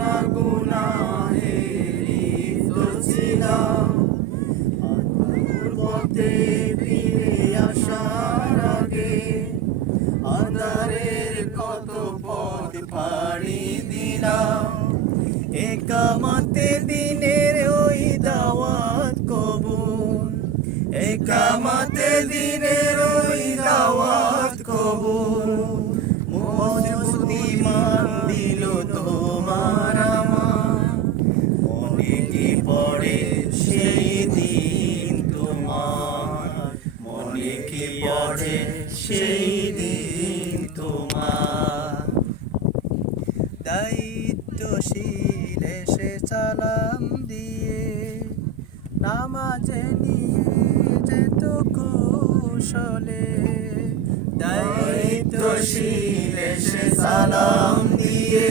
না গুনাহের লিপ্ত ছিলাম, আল্লাহর পথে ফিরে আসার আগে আঁধারের কত পথ পাড়ি দিলাম। একামতে দিনের ওই দাওয়াত কবুল, একামতে দিনের ওই দাওয়াত কবুল। মজবুত ঈমান দিল তোমার আমার, মনে কি পড়ে সেই দিন তোমার, মনে কি পড়ে সেই দিন তোমার। দায়িত্বশীল এসে সালাম দিয়ে নামাজে নিয়ে যেত কৌশলে, দায়িত্বশীল এসে সালাম দিয়ে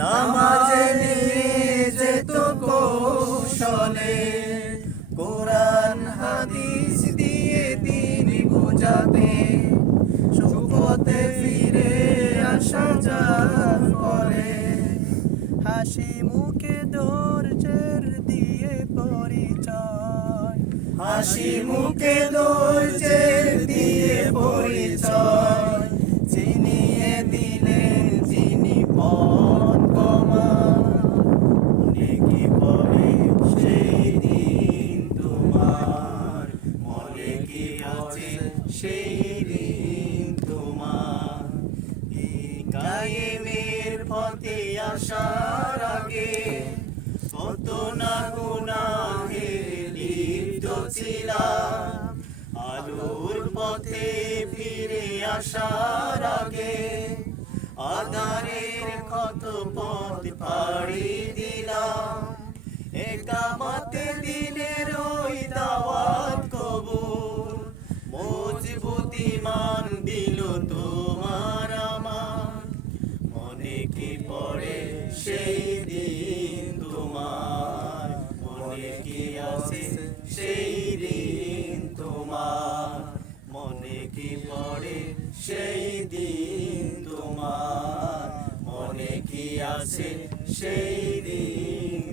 নামাজে নিয়ে যেত কৌশলে। কোরআন হাদিস দিয়ে দিন বুঝাতে সুপথে ফিরে আসা যার পরে, হাসি মুখে ধৈর্যের দিয়ে পরিচয়, হাসি মুখে ধৈর্যের দিয়ে পরিচয়। চিনিয়ে দিলেন যিনি পথ কমান, মনে কি পড়ে সেই দিন তোমার, মনে কি আছে সেই দিন তোমার। কায়েমের পথে আসার আগে কত না গুনাহে লিপ্ত ছিলাম, আলোর পথে ফিরে আসার আগে আঁধারের কত পথ পাড়ি দিলাম। একামতে দিনের ওই দাওয়াত কবুল, মজবুত ঈমান দিল তোমার আমার, মনে কি পড়ে সেই দিন তোমার, মনে কি আছে সেই দিন তোমার, মনে কি পড়ে সেই দিন তোমার, মনে কি আছে সেই দিন